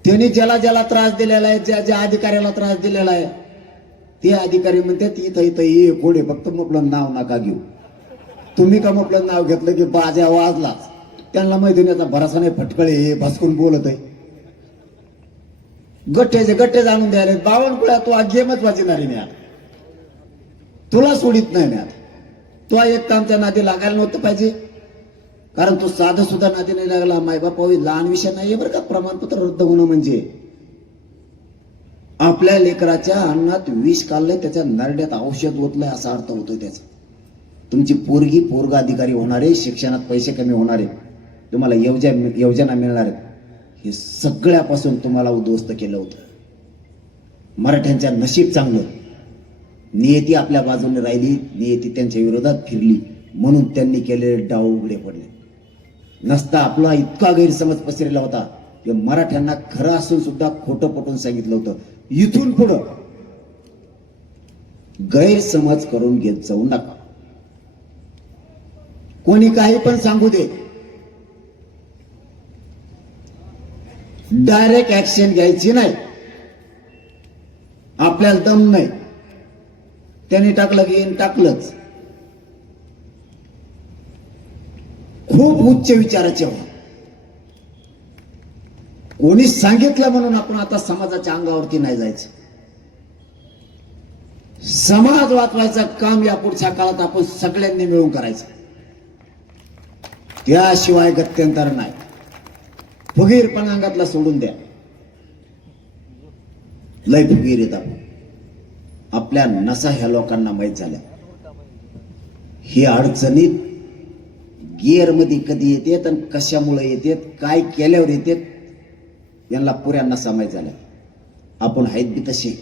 त्यांनी ज्याला ज्याला त्रास दिलेला आहे, ज्या ज्या अधिकाऱ्याला त्रास दिलेला आहे, ते अधिकारी म्हणतात इथं इथं ये कोडे फक्त म्हटलं नाव नका घेऊ. तुम्ही का म्हटलं नाव घेतलं की बाजा वाजलाच. त्यांना मैदानाचा भरोसा नाही. फटकळे हे भसकून बोलत आहे. गट्ट्याचे गट्टे जाणून द्यायला बावनकुळ्या तू आज गेमच वाचणारी नाही. आता तुला सोडित नाही मी. आता तो एक तर आमच्या नादी लागायला नव्हतं पाहिजे, कारण तो साधं सुद्धा नादी नाही लागला. मायबाप लहान विषय नाहीये बरं का. प्रमाणपत्र रद्द होणं म्हणजे आपल्या लेकराच्या अन्नात विष काढलंय, त्याच्या नरड्यात औषध ओतलंय असा अर्थ होतोय त्याचा. तुमची पोरगी पोरगा अधिकारी होणार आहे, शिक्षणात पैसे कमी होणार आहे, तुम्हाला योजना मिळणार आहेत. हे सगळ्यापासून तुम्हाला उद्ध्वस्त केलं होतं. मराठ्यांच्या नशीब चांगलं, नियती आपल्या बाजूने राहिली, नियती त्यांच्या विरोधात फिरली, म्हणून त्यांनी केलेले डाव उघडे पडले. नसता आपला इतका गैरसमज पसरला होता की मराठ्यांना खरं असून सुद्धा खोटं पटवून सांगितलं होतं. इथून पुढं गैरसमज करून घेत जाऊ नका. कोणी काही पण सांगू दे, डायरेक्ट ऍक्शन घ्यायची नाही. आपल्याला दम नाही. त्यांनी टाकलं की टाकलंच. खूप उच्च विचाराचे व्हा. कोणी सांगितलं म्हणून आपण आता समाजाच्या अंगावरती नाही जायचं. समाज वाचवायचं काम या पुढच्या काळात आपण सगळ्यांनी मिळून करायचं. त्याशिवाय गत्यंतर नाही. फुगीरपणा अंगातला सोडून द्या. लय फुगीर येत आपण. आपल्या नसा ह्या लोकांना माहीत झाल्या. ही अडचणीत गिअर मध्ये कधी येतात आणि कशामुळे येतात, काय केल्यावर येतात, यांना पुऱ्या नसा माहीत झाल्या. आपण आहेत बी तसे.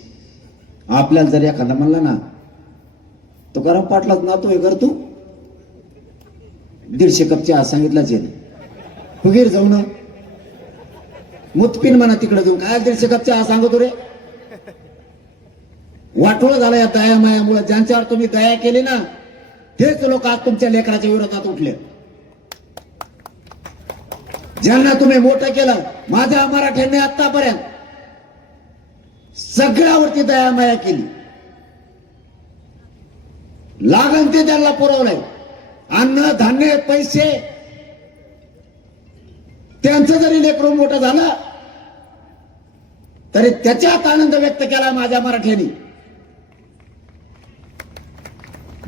आपल्याला जर एखादा म्हणला ना तुकाराम पाटलाच ना तो कर तू 150 कप चहा सांगितलाच आहे, फुगीर जाऊ ना मुतपिन म्हणा तिकडे जाऊन काय 150 कप चहा सांगतो रे. वाटोळ झाला या दया मायामुळे. ज्यांच्यावर तुम्ही दया केली ना तेच लोक आज तुमच्या लेकराच्या विरोधात उठले. ज्यांना तुम्ही मोठं केलं, माझ्या मराठ्यांनी आतापर्यंत सगळ्यावरती दया माया केली. लागण ते त्यांना पुरवलंय. अन्न धान्य पैसे. त्यांचं जरी लेकरू मोठं झालं तरी त्याच्यात आनंद व्यक्त केला माझ्या मराठ्यांनी.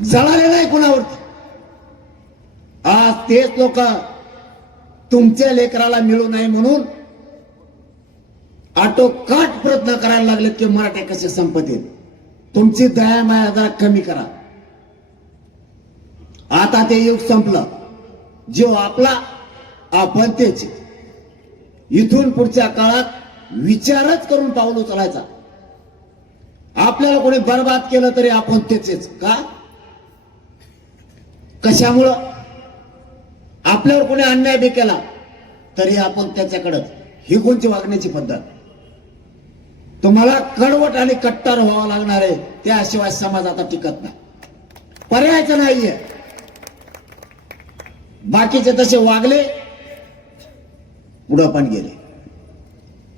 जळाले नाही कुणावरती. आज तेच लोक तुमच्या लेकराला मिळू नये म्हणून आटोकाट प्रयत्न करायला लागलेत की मराठे कसे संपतील. तुमची दया माया जरा कमी करा. आता ते युग संपलं. जो आपला आपण तेच. इथून पुढच्या काळात विचारच करून पाऊल उचलायचा. आपल्याला कोणी बर्बाद केलं तरी आपण तेच का, कशामुळं. आपल्यावर कोणी अन्याय बी केला तरी आपण त्याच्याकडंच. ही कोणती वागण्याची पद्धत. तुम्हाला कडवट आणि कट्टर व्हावं लागणार आहे. त्याशिवाय समाज आता टिकत नाही. पर्यायच नाहीये. बाकीचे तसे वागले पुढं पण गेले.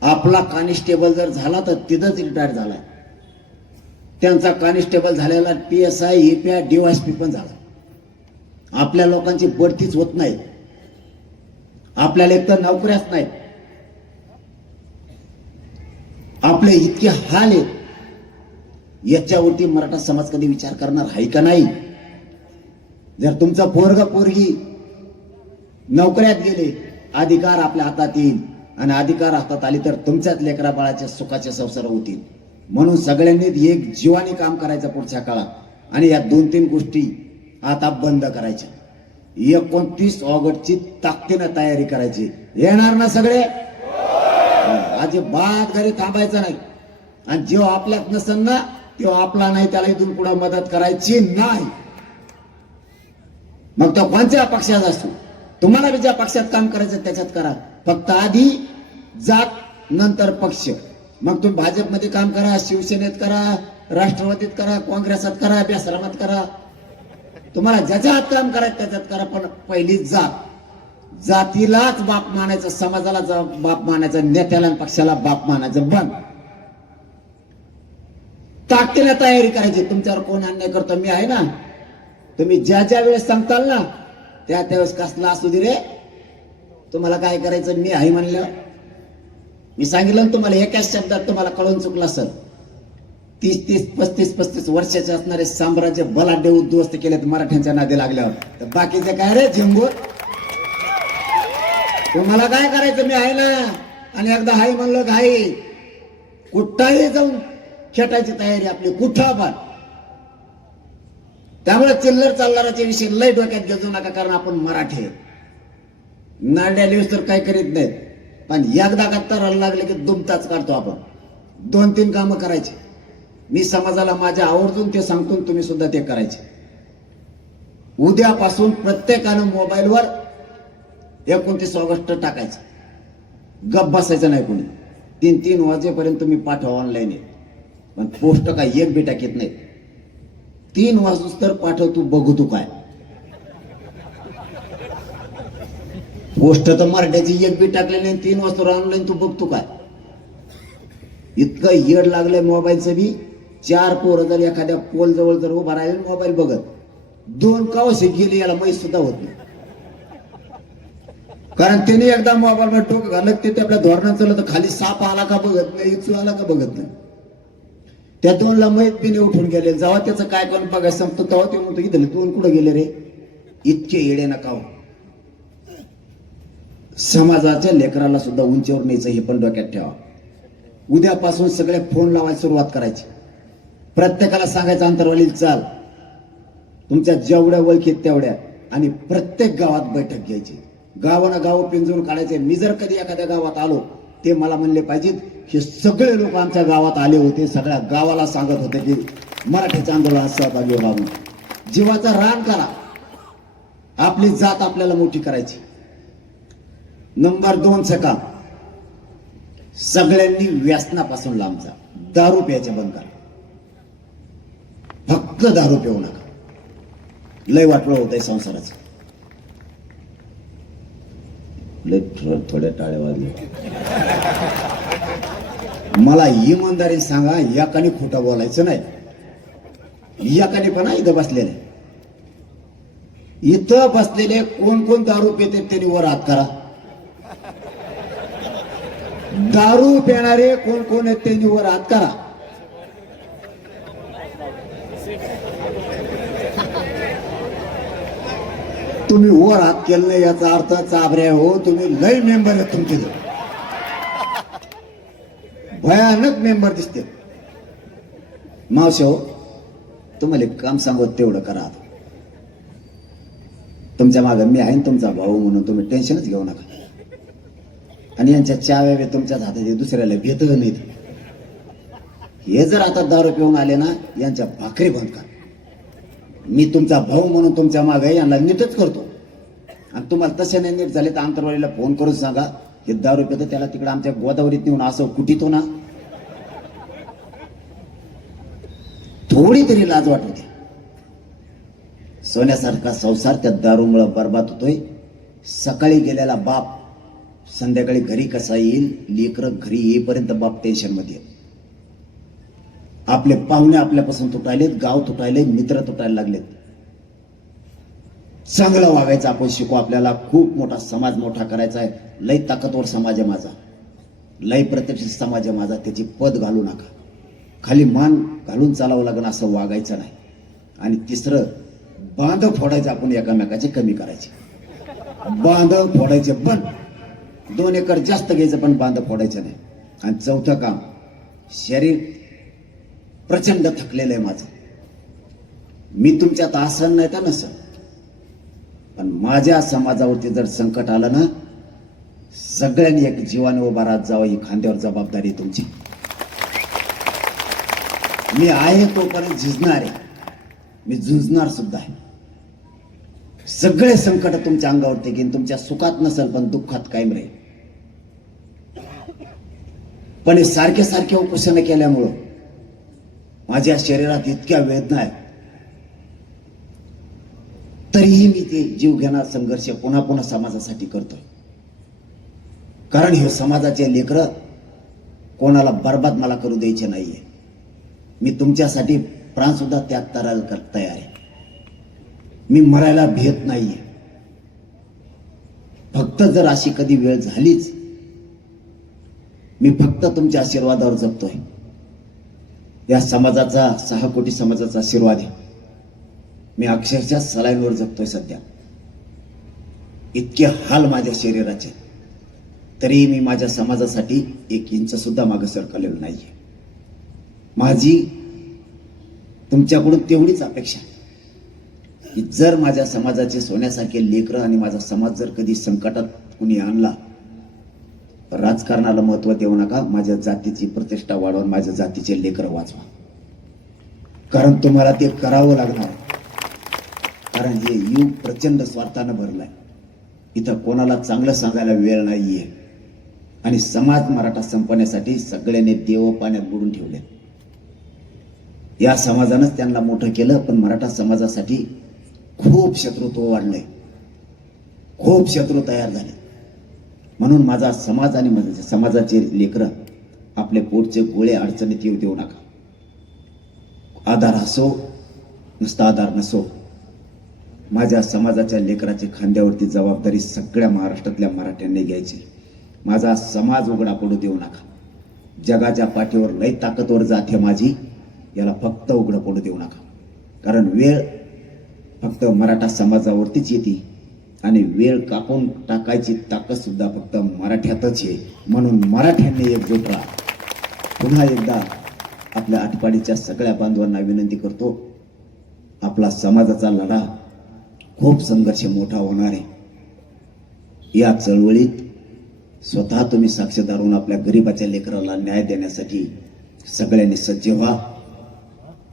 आपला कॉन्स्टेबल जर झाला तर तिथंच रिटायर झाला. त्यांचा कॉन्स्टेबल झालेला PSI EPI DYSP पण झाला. आपल्या लोकांची बढतीच होत नाही. आपल्याला एक तर नोकऱ्याच नाहीत. आपले इतके हाल आहेत. याच्यावरती मराठा समाज कधी विचार करणार आहे का नाही. जर तुमचा पोरगा पोरगी नोकऱ्यात गेले, अधिकार आपल्या हातात येईल आणि अधिकार हातात आली तर तुमच्याच लेकरा बाळाच्या सुखाचे संसार होतील. म्हणून सगळ्यांनी एक जीवाने काम करायचं पुढच्या काळात. आणि या 2-3 गोष्टी आता बंद करायच्या. 29 ऑगस्टची ताकदीनं तयारी करायची. येणार ना सगळे? अजिबात घरी थांबायचं नाही. आणि जेव्हा आपल्यात नसेल ना तेव्हा आपला नाही त्याला इथून पुढे मदत करायची नाही. मग तो कोणत्या पक्षाचा असतो, तुम्हाला बी ज्या पक्षात काम करायचं त्याच्यात करा. फक्त आधी जात नंतर पक्ष. मग तुम्ही भाजपमध्ये काम करा, शिवसेनेत करा, राष्ट्रवादीत करा, काँग्रेसात करा, बेसरामात करा, तुम्हाला ज्याच्या हात काम करायचं त्याच्यात करा. पण पहिली जातीलाच बाप मानायचं, समाजाला बाप मानायचं, नेत्याला आणि पक्षाला बाप मानायचं बंद. ताकदीला तयारी करायची. तुमच्यावर कोण अन्याय करतो मी आहे ना. तुम्ही ज्या ज्या वेळेस सांगताल ना त्या त्यावेळेस कसला असू दे रे, तुम्हाला काय करायचं मी आहे म्हणलं. मी सांगितलं ना तुम्हाला एकाच शब्दात, तुम्हाला कळून चुकलं असेल. 30-30, 35-35 वर्षाचे असणारे साम्राज्य बलाढ्य उद्ध्वस्त केलेत मराठ्यांच्या नादी लागल्यावर. तर बाकीचे काय रे झिंगूर, तुम्हाला काय करायचं मी आहे ना. आणि एकदा हाय म्हणलं घाई, कुठंही जाऊन खेटायची तयारी आपली, कुठं पण. त्यामुळे चिल्लर चालणाराचे विषय लय डोक्यात घेऊ नका, कारण आपण मराठी आहे. नारड्या लिव्स तर काय करीत नाहीत, पण एकदा का तराला लागले की दुमताच काढतो आपण. 2-3 कामं करायची. मी समाजाला माझ्या आवर्जून ते सांगतो, तुम्ही सुद्धा ते करायचे. उद्यापासून प्रत्येकानं मोबाईलवर 29 ऑगस्ट टाकायचं. गप बसायचं नाही कोणी. 3-3 वाजेपर्यंत तुम्ही पाठवा ऑनलाईन. पण पोस्ट काय एक बी टाकीत नाही. 3 वाजूस तर पाठव, तू बघू तू काय पोस्ट. तर मराठ्याची एक बी टाकले नाही, 3 वाजता ऑनलाईन तू बघतो काय. इतकं येड लागलंय मोबाईलचं बी. 4 पोरं जर एखाद्या पोल जवळ जर उभा राहिले मोबाईल बघत, 2 कावसे गेली याला माहीत सुद्धा होत नाही. कारण त्याने एकदा मोबाईल मध्ये टोक घालत ते आपल्या धोरणात चाललं तर खाली साप आला का बघत नाही, इचू आला का बघत नाही. त्या 2ला माहीत बिने उठून गेले. जेव्हा त्याचं काय करून बघायचं संपतो तेव्हा ते म्हणतो इथले 2 कुठं गेले रे. इतके येडे नका हो. समाजाच्या लेकराला सुद्धा उंचीवर न्यायचं हे पण डोक्यात ठेवा. उद्यापासून सगळे फोन लावायला सुरुवात करायची. प्रत्येकाला सांगायचं अंतरवालील चाल, तुमच्या जेवढ्या ओळखीत तेवढ्या. आणि प्रत्येक गावात बैठक घ्यायची. गावानं गाव पिंजून काढायचे. मी जर कधी एखाद्या गावात आलो ते मला म्हणले पाहिजेत हे सगळे लोक आमच्या गावात आले होते, सगळ्या गावाला सांगत होते की मराठीच्या आंदोलनात सहभागी व्हावं. जीवाचा रान करा. आपली जात आपल्याला मोठी करायची. नंबर 2चं काम, सगळ्यांनी व्यसनापासून लांब जा. दारू प्यायचे बंद करा. फक्त दारू पिऊ नका. लय वाटलं होतंय संसाराचं. लय थोड्या टाळ्या वाजल्या. मला इमानदारी सांगा, याकाने खोटं बोलायचं नाही. याकाने पण इथं बसलेले, इथं बसलेले कोण कोण दारू पिते त्यांनी वर हात करा. दारू पिणारे कोण कोण आहेत त्यांनी वर हात करा. तुम्ही वर हात केलं नाही याचा अर्थ चाबऱ्या हो, तुम्ही लय मेंबर आहेत. तुमचे भयानक मेंबर दिसते. मावशी हो, तुम्हाला एक काम सांगत तेवढं करा. तुमच्या मागे मी आहे, तुमचा भाऊ म्हणून तुम्ही टेन्शनच घेऊ नका. आणि यांच्या चाव्या तुमच्याच हातात, दुसऱ्याला भेट नाहीत. हे जर आता दारू पिऊन आले ना, यांच्या भाकरी बंद करा. मी तुमचा भाऊ म्हणून तुमच्या मागे यांना नीटच करतो. आणि तुम्हाला तसे नाही नीट झाले तर आंतरवाडीला फोन करून सांगा, हे दारू पितो त्याला तिकडे आमच्या गोदावरीत नेऊन असं कुठीतो ना. थोडी तरी लाज वाटते. सोन्यासारखा संसार त्या दारूमुळे बर्बाद होतोय. सकाळी गेलेला बाप संध्याकाळी घरी कसा येईल, लेकरं घरी येईपर्यंत बाप टेन्शन मध्ये. आपले पाहुणे आपल्यापासून तुटायलेत, गाव तुटायले, मित्र तुटायला लागलेत. चांगलं वागायचं आपण शिकू. आपल्याला खूप मोठा समाज मोठा करायचा आहे. लय ताकदवर समाज आहे माझा, लय प्रतिष्ठित समाज आहे माझा. त्याची पद घालू नका. खाली मान घालून चालावं लागेल असं वागायचं नाही. आणि 3रं, बांध फोडायचे आपण एकामेकाचे कमी करायचे. बांध फोडायचे बंद. 2 एकर जास्त घ्यायचं पण बांध फोडायचं नाही. आणि 4थं काम, शरीर प्रचंड थकलेलं आहे माझं. मी तुमच्यात आसन नाही तर नसन, पण माझ्या समाजावरती जर संकट आलं ना, सगळ्यांनी एक जीवाने उभा राहत जावं, ही खांद्यावर जबाबदारी तुमची. मी आहे तोपर्यंत झिजणार आहे, मी झुंजणार सुद्धा आहे. सगळे संकट तुमच्या अंगावरती घेईन, तुमच्या सुखात नसेल पण दुःखात कायम राहील. पण हे सारखे सारखे उपोषण केल्यामुळं माझ्या शरीरात इतक्या वेदना आहेत, तरीही मी ते जीव घेणार संघर्ष पुन्हा पुन्हा समाजासाठी करतोय. कारण हे समाजाचे लेकरं कोणाला बरबाद मला करू द्यायचे नाहीये. मी तुमच्यासाठी प्राण सुद्धा त्याग करायला तयार आहे. मी मरायला भेट नाहीये. फक्त जर अशी कधी वेळ झालीच, मी फक्त तुमच्या आशीर्वादावर जगतोय. या समाजाचा 6 कोटी समाजाचा आशीर्वाद आहे. मी अक्षरशः सलाईनवर जगतोय सध्या. इतके हाल माझ्या शरीराचे, तरी मी माझ्या समाजासाठी 1 इंच सुद्धा मागे सरकलेलं नाहीये. माझी तुमच्याकडून तेवढीच अपेक्षा की जर माझ्या समाजाचे सोन्यासारखे लेकरं आणि माझा समाज जर कधी संकटात कुणी आणला, तर राजकारणाला महत्व देऊ नका. माझ्या जातीची प्रतिष्ठा वाढवून माझ्या जातीचे लेकरं वाचवा. कारण तुम्हाला ते करावं लागणार. कारण हे युग प्रचंड स्वार्थानं भरलाय. इथं कोणाला चांगलं सांगायला वेळ नाहीये. आणि समाज मराठा संपवण्यासाठी सगळ्यांनी देव पाण्यात बुडून ठेवले. या समाजानंच त्यांना मोठं केलं, पण मराठा समाजासाठी खूप शत्रुत्व वाढलंय, खूप शत्रू तयार झाले. म्हणून माझा समाज आणि माझ्या समाजाचे लेकरं आपले पोटचे गोळे अडचणीत येऊ देऊ नका. आधार असो नुसता आधार नसो, माझ्या समाजाच्या लेकराच्या खांद्यावरती जबाबदारी सगळ्या महाराष्ट्रातल्या मराठ्यांनी घ्यायची. माझा समाज उघडा पडू देऊ नका. जगाच्या पाठीवर लई ताकदवर जाते माझी, याला फक्त उघडं पडू देऊ नका. कारण वेळ फक्त मराठा समाजावरतीच येते आणि वेळ कापून टाकायची ताकद सुद्धा फक्त मराठ्यातच आहे. म्हणून मराठ्यांनी एकजूट राहा. पुन्हा एकदा आपल्या आटपाडीच्या सगळ्या बांधवांना विनंती करतो, आपला समाजाचा लढा खूप संघर्ष मोठा होणार आहे. या चळवळीत स्वतः तुम्ही साक्षीदार होऊन आपल्या गरीबाच्या लेकराला न्याय देण्यासाठी सगळ्यांनी सज्ज व्हा.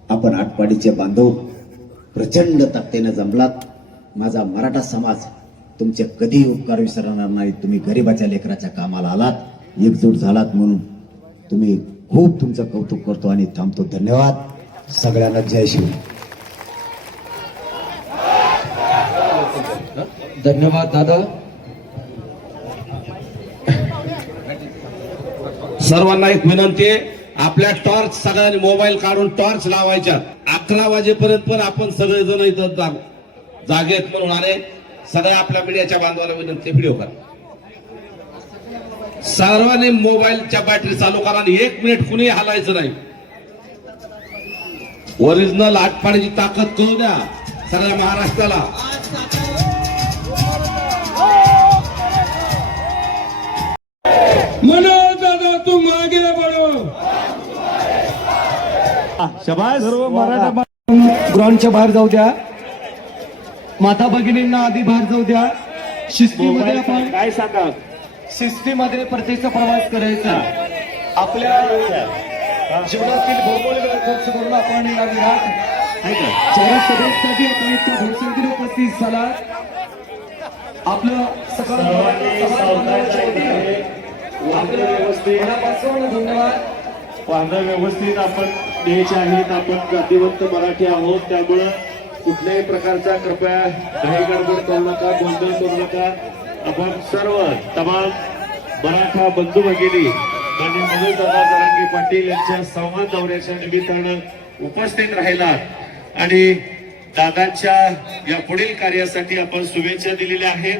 आपण आटपाडीचे बांधव प्रचंड ताकदीने जमलात. माझा मराठा समाज तुमचे कधीही उपकार विसरणार नाही. तुम्ही गरीबाच्या लेकराच्या कामाला आलात, एकजूट झालात, म्हणून तुम्ही खूप तुमचं कौतुक करतो आणि थांबतो. धन्यवाद. सगळ्यांना जय शिव. धन्यवाद दादा. सर्वांना एक विनंती आहे, आपल्या टॉर्च सगळ्यांनी मोबाईल काढून टॉर्च लावायच्या. 11 वाजेपर्यंत पण आपण सगळेजण इथं जागेत म्हणून आले. सगळ्या आपल्या मीडियाच्या बांधवाला विनंती, व्हिडिओ करा. सर्वांनी मोबाईलच्या बॅटरी चालू करा आणि 1 मिनिट कुणी हलायचं नाही. ओरिजिनल आटपाडीची ताकद कळू द्या सगळ्या महाराष्ट्राला. मनोज दादा तू मागे बढो. शबाश. सर्व मराठा ग्राउंडच्या बाहेर जाऊ द्या. माता भगिनींना आधी बाहेर जाऊ द्या. शिस्तीमध्ये आपण काय सांगा, शिस्तीमध्ये परतीचा प्रवास करायचा. आपल्या जीवनातील भौगोलिक खर्च करून आपण या विराट सभेसाठी आपण इतक्या भरसंख्येने उपस्थित झाला. आपलं सगळं धन्यवाद. पाहणं व्यवस्थित आपण द्यायचे आहेत. आपण जातीवंत मराठी आहोत, त्यामुळं कुठल्याही प्रकारचा कृपया घाई गडबड करू नका, गोंधळ करू नका. आपण सर्व तमाम मराठा बंधू भगिनी आणि मनोज दादा जरांगे पाटील यांच्या संवाद दौऱ्याच्या निमित्तानं उपस्थित राहिलात आणि दादांच्या या पुढील कार्यासाठी आपण शुभेच्छा दिलेल्या आहेत.